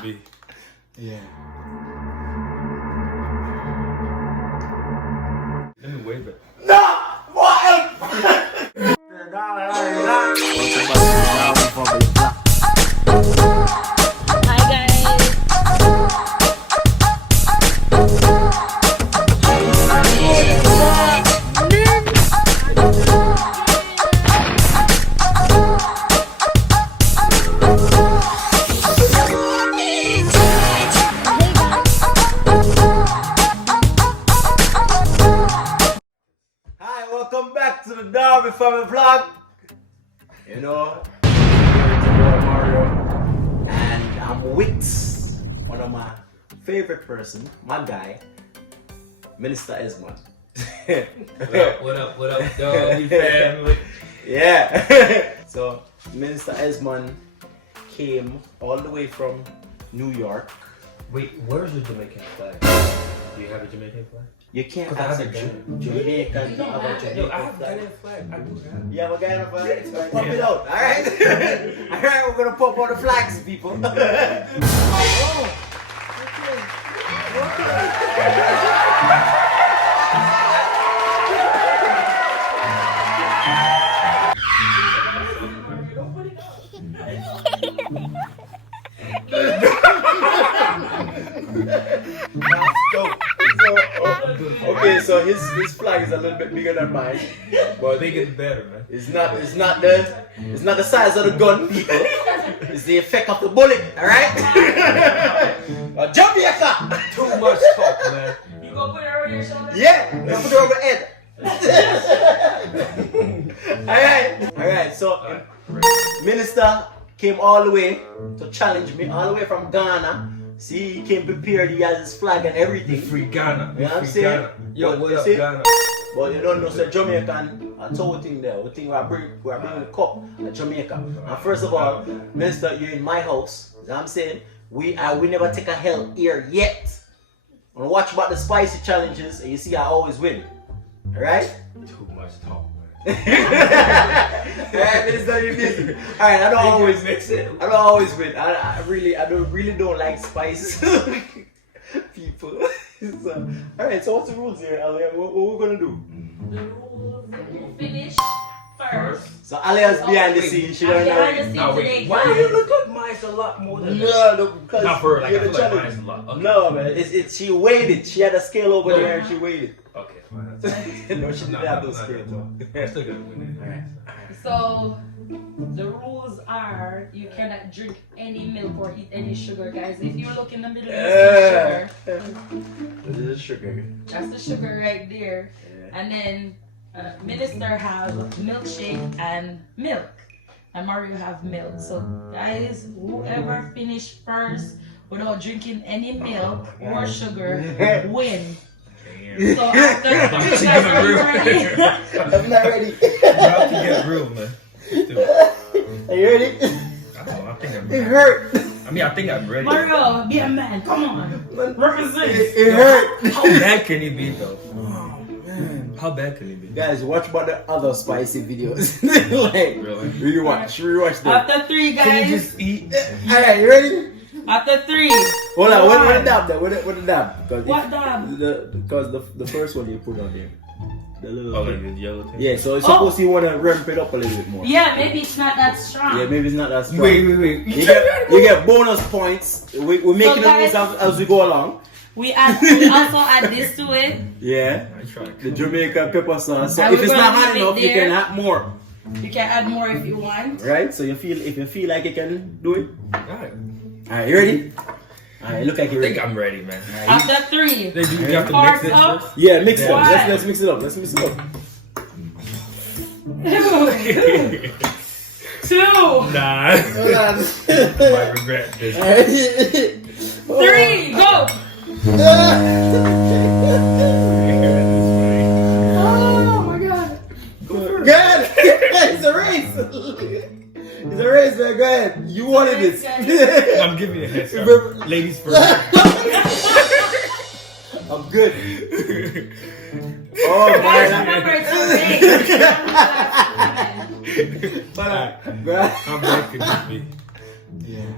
to be. Yeah. Let me wave it. No! What? Hi guys. Hi, welcome back to the Darby Family vlog. You know, it's your boy Mario, and I'm with one of my favorite person, my guy, Minister Esmond. What up, Darby Family? Yeah. So Minister Esmond came all the way from New York. Wait, where's the Jamaican flag? Do you have a Jamaican flag? You can't 'Cause I ask have a a Ghanaian. Jamaican to have a Jamaican Yo, I have a flag. Ghanaian flag. I do have. You have a Ghanaian flag? Pop it out, alright? Alright, we're gonna pop all the flags, people. Oh, okay, so his flag is a little bit bigger than mine, but Bigger the better, man. it's not the size of the gun, people. It's the effect of the bullet, alright? Jamaica! Too much talk, man. You gonna put it over your shoulder? Yeah, I'm put it over head. Alright, so Minister came all the way to challenge me, all the way from Ghana. See, he came prepared, he has his flag and everything. Free Ghana. You know what I'm Free saying? Ghana. Yo, But what you up, see? Ghana? But you don't know, so Jamaican, I told thing there, we think we're bringing the cup to Jamaica. And first of all, Minister, you're in my house. You know what I'm saying? We never take a hell here yet. And watch about the spicy challenges, and you see I always win. Alright? Too much talk, man. Alright, Minister, you busy. Alright, I don't always mix it. I don't always win. I really don't like spice people. So, alright, so what's the rules here, Alia? What we're gonna do? The rules, who finish first. So Alia's behind the scenes, she don't Behind the know. scenes No, wait. today, Why guys. do you look like mine's a lot more than No, because Not for her, like, you're I the feel like challenge. mine's a lot. Okay. No, man, it's she weighed it. She had a scale over No. there and she weighed it. Okay, fine. No, she didn't have those scales. I'm still gonna win it. So the rules are you cannot drink any milk or eat any sugar, guys. If you look in the middle, you see sugar. This is sugar. That's the sugar right there. And then Minister have milkshake and milk. And Mario have milk. So guys, whoever finish first without drinking any milk or sugar win. So after you guys are ready. I'm not ready. I'm about to get real, man. Are you ready? I don't know, I think I'm It ready. hurt. I mean, I think I'm ready. Mario, be a man. Come on. Represent. It hurt. How bad can it be, though? Oh, man. How bad can it be? Guys, watch about the other spicy videos. Like, Really? rewatch them. After three, Can you guys. just eat? Alright, you ready? After three. Hold on, what One. the dab there? What the dab? Because What dab? Because the first one you put on there. The little Oh, like the yellow thing? yeah, so it's supposed to you want to ramp it up a little bit more. Yeah, maybe it's not that strong. Yeah, maybe it's not that strong. Wait. You get bonus points. We're making guys- the rules as we go along. We also add this to it. Yeah. I tried. The Jamaican pepper sauce. So And if we're it's gonna not hot leave it enough, you there. can add more. You can add more if you want. Right? So if you feel like you can do it. Alright. Alright, you ready? Alright, look like I you're think ready. I'm ready, man. After three. They do you have to Cards mix it up. first? Yeah, mix it up. One. Let's mix it up. Let's mix it up. Two. Nah. Hold on. I might regret this. Three. Go. Oh my god. Good! It's a race! It's a race, man. Go ahead. You wanted this. I'm giving you a head start. Ladies first. I'm good. Oh Guys, my remember it's a race. God. How bad could this be? Yeah.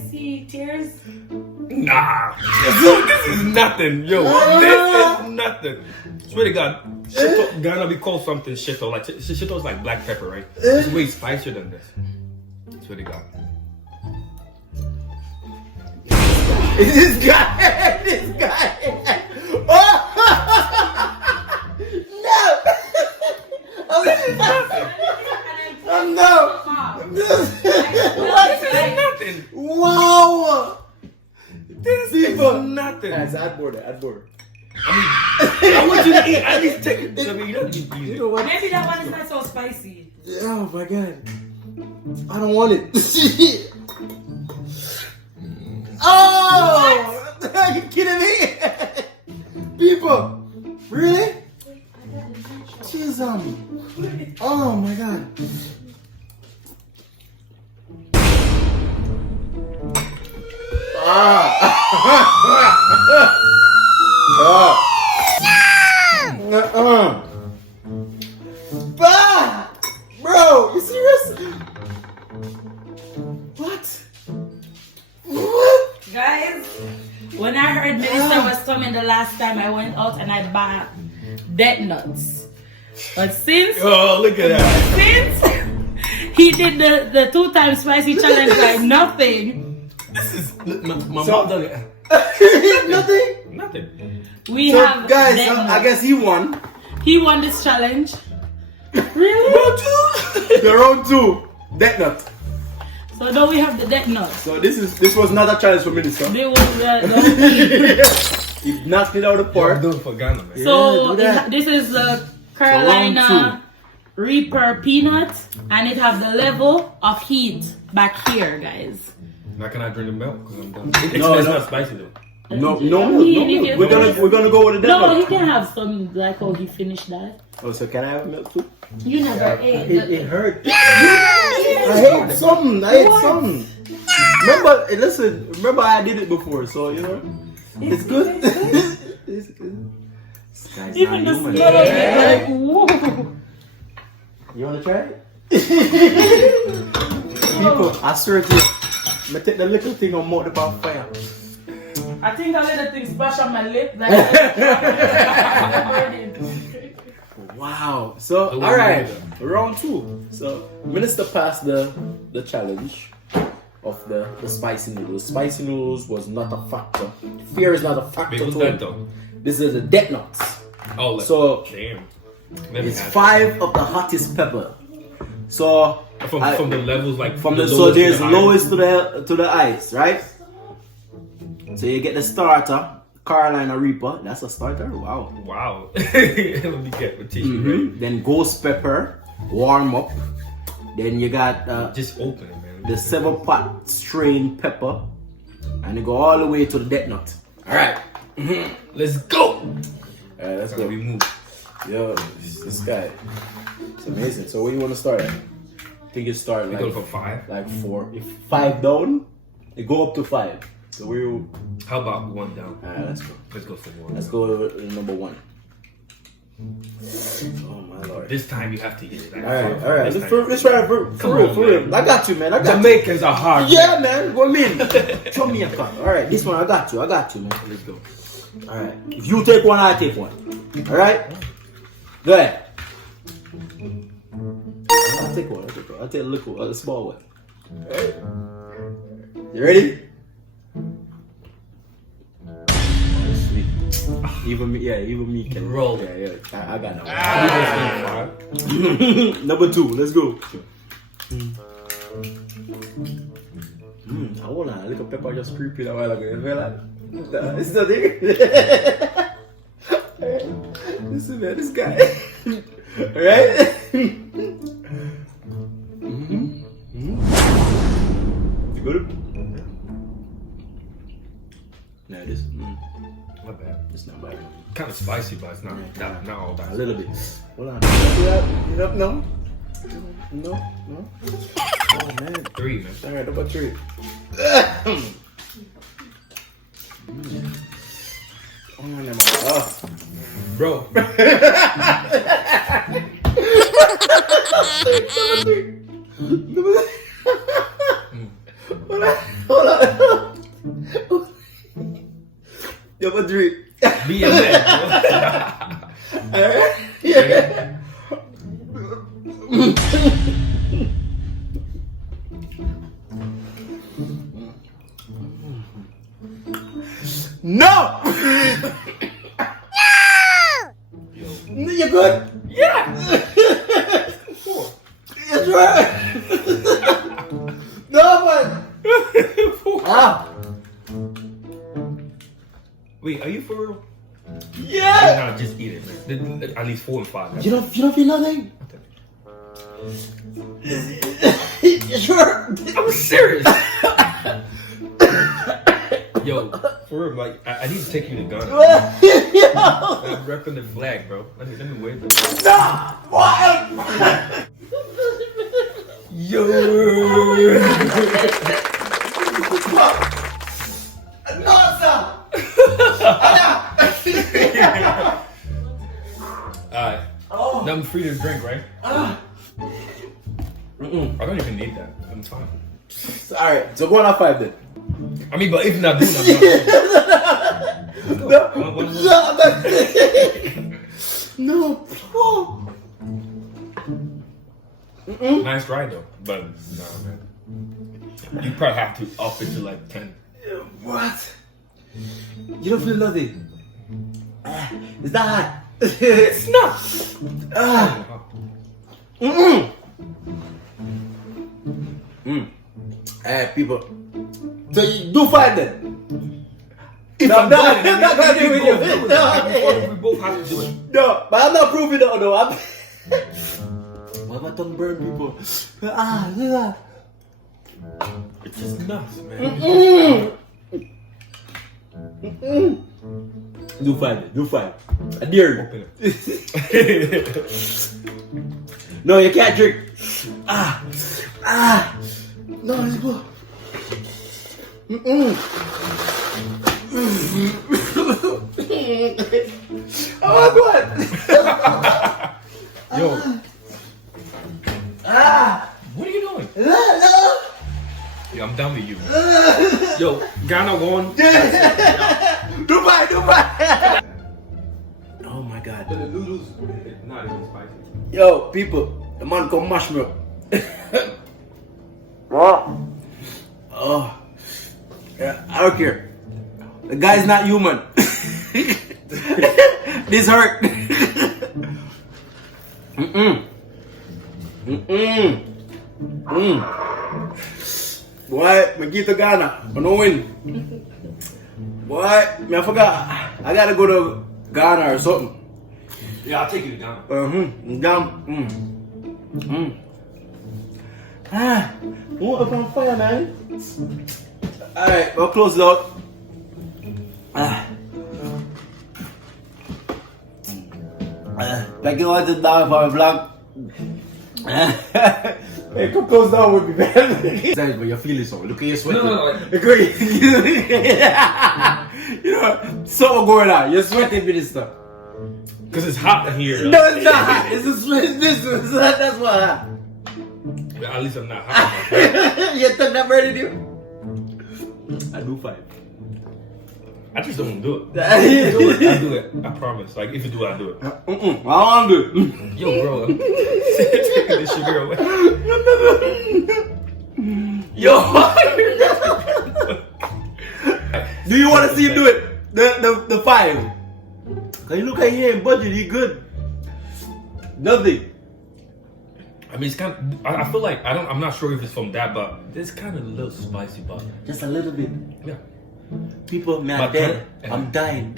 spicy tears? Nah. This is nothing, yo. This is nothing. Swear to God, shito, Ghana we call something shito. Like shito is like black pepper, right? It's way spicier than this. Swear to God. This guy. Oh! No! No! This is nothing. Wow! This is nothing. Guys, add more. I want you to eat. At least take it. I mean, you don't eat You know what? Maybe that one is not so spicy. Oh my God. I don't want it. Oh! Are you kidding me? People, really? Jeez, oh my God. Bro, you serious? What? Guys, when I heard Minister was coming the last time, I went out and I bought dead nuts. But since look at that. he did the 2 times spicy challenge like nothing, This is my mom done it. Nothing? Nothing. we So, have guys, dead I nuts. guess he won. He won this challenge. Really? The round 2, death nut. So now we have the dead nuts. So this was not a challenge for Minister. They was He knocked it out of the Pour park. do it for Ghana, man. so do that. this is the round Carolina Reaper peanut, and it have the level of heat back here, guys. Now can I drink the milk? Cause I'm done. No, It's no. not spicy though. No. We're We're gonna go with the death No, he nut. can have some like how he finished that. Oh, so can I have milk too? You never ate. It hurt. I hate something. Remember, listen. Remember, I did it before, so you know, it's good. It's good. This guy's Even the not human. smell of it, like, whoa. You wanna try it? People, I swear to you, I take the little thing and mouth up on fire. I think I let the thing splash on my lip. Like, Wow. So, So all right, we're round 2. So, Minister passed the challenge of the spicy noodles. Spicy noodles was not a factor. Fear is not a factor. Wait, what's to that him. though? This is the death nuts. Oh, like, So, damn. Let me it's have 5 of the hottest pepper. So it. From the levels like from the lowest so to there's the lowest to the ice, right? So you get the starter, Carolina Reaper. That's a starter. Wow. Wow. Let me get the tissue ready. Then ghost pepper, warm up. Then you got Just open it, man. the 7-pot strain pepper, and you go all the way to the death nut. All right. Let's go. All right, let's So go. we move. Yo, this guy, it's amazing. So where you want to start at? I think you start We like go for 5. like 4. If 5 down, you go up to 5. So we all How about 1 down? right, let's go. Let's go for 1. Let's go with number 1. Oh my lord. This time you have to get it. Like, All right. This Let's time. try it for Come real, on, for man. real. I got you, man. I got you. Jamaicans are hard. Yeah, man. Go in. Jamaica. All right, this one I got you, man. Let's go. All right. If you take one, I take one. All right. Go ahead. I'll take one. I'll take a little, a small one. All right. You ready? Sweet. Even me can Roll. Yeah. I got that Ah. one. Number 2. Let's go. I want a little pepper just creeping a while ago. You feel like? It's nothing. Listen, man, this guy. Alright? You good? Nah, this. Not bad. It's not bad. Kind of spicy, but it's not all A that. little bit. Hold on. You know, no? No? Oh, man. 3, man. Alright, number 3. Oh, no. Oh. Bro. Number 3. Hold on. Yo, what drink? Be a man. Alright? Yeah. No! You good? Yeah. It's right. No, but. Ah. Wait, are you for real? Yeah. Nah, just eat it, man. At least 4 and 5. You don't feel nothing? You sure? I'm serious. Yo, for real, like, I need to take you to Ghana. I'm repping the flag, bro. Let me wave it. No! What? Yo. No, sir! Alright. Oh. Now I'm free to drink, right? I don't even need that. I'm fine. Alright, so go on at 5 then. I mean, but if not doing, I'm not. No. Nice ride though, but nah, man. You probably have to up it to like 10. What? You don't feel nothing? It's not hot. It's not. Alright, people. So you do 5 then. If No, I'm no, done, I'm not gonna do it. we both have to do it. No, but I'm not proving it. No, I'm. What about tongue burn people? Yeah. It's just nuts, man. Do 5. Do 5. I dare you. Open it. No, you can't drink. No, let's go. Oh my God. Yo. What are you doing? Yo, I'm done with you. Yo, Ghana won. Dubai. Oh my God. But the noodles, not even spicy. Yo, people, the man come mash me up. What? Oh. Yeah, I don't care. The guy's not human. This hurt. Boy, me get to Ghana. I don't win. Boy, I forgot. I gotta go to Ghana or something. Yeah, I'll take you to Ghana. What up on fire, man? Alright, we'll close it out. Thank you all to down for my vlog. Hey, come close down with me, man. But you're feeling so. Look at your sweat. No. You know, something going on. You're sweating, minister. Because it's hot in here. No, it's not hot. It's a sweat. That's what hot. At least I'm not hot. You took that bird in you? I do 5. I just don't do it. I do it. I do it. I promise. Like, if you do it, I do it. I don't want to do it. Yo, bro. Take this sugar away. Yo. Do you want to see him do it? The 5. Cause you look at him, budget, he good. Nothing. I mean, it's kind of, I feel like, I'm not sure if it's from that, but it's kind of a little spicy, but. Just a little bit. Yeah. People, man, My I'm dead. turn? I'm dying.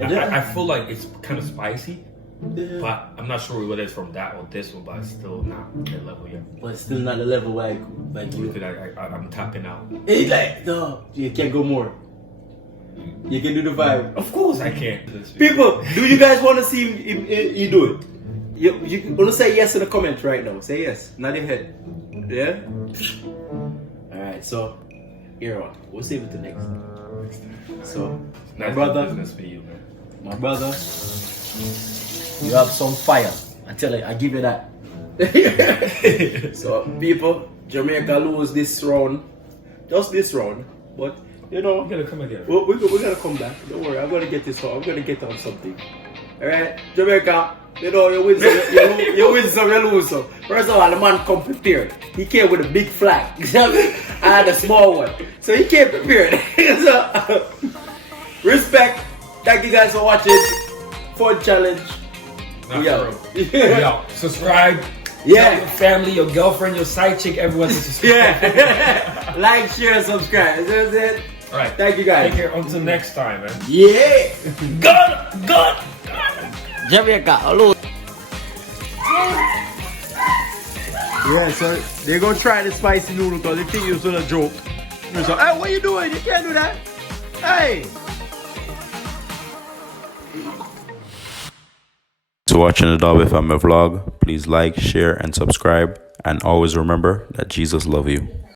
I feel like it's kind of spicy, but I'm not sure whether it's from that or this one, but it's still not that level yet. But it's still not a level where you. Because I'm tapping out. It's like, no, you can't go more. You can do the 5. Of course I can. People, do you guys want to see him do it? You want to say yes in the comments right now. Say yes. Not your head. Yeah? Alright, so, here on. We'll save it to next time. So, my brother, business for you, man. my brother, you have some fire. I tell you, I give you that. So people, Jamaica lose this round, just this round, but you know, We're gonna come again. we're gonna come back. Don't worry, I'm gonna get this on. I'm gonna get on something. Alright, Jamaica, you know, you win some, you win some, you lose some. First of all, the man come prepared. He came with a big flag. I had a small one. So he came prepared. So, respect. Thank you guys for watching. Fun challenge. We out. Yo, subscribe. Yeah. Tell your family, your girlfriend, your side chick, everyone to subscribe. Yeah. Like, share, and subscribe. That's it. Alright. Thank you guys. Take care until next time, man. Yeah. Good. Jamaica, hello. Yeah, so they're gonna try the spicy noodle because they think it's a joke. So, hey, what you doing? You can't do that. Hey. So watching the Darby Family vlog, please like, share, and subscribe. And always remember that Jesus loves you.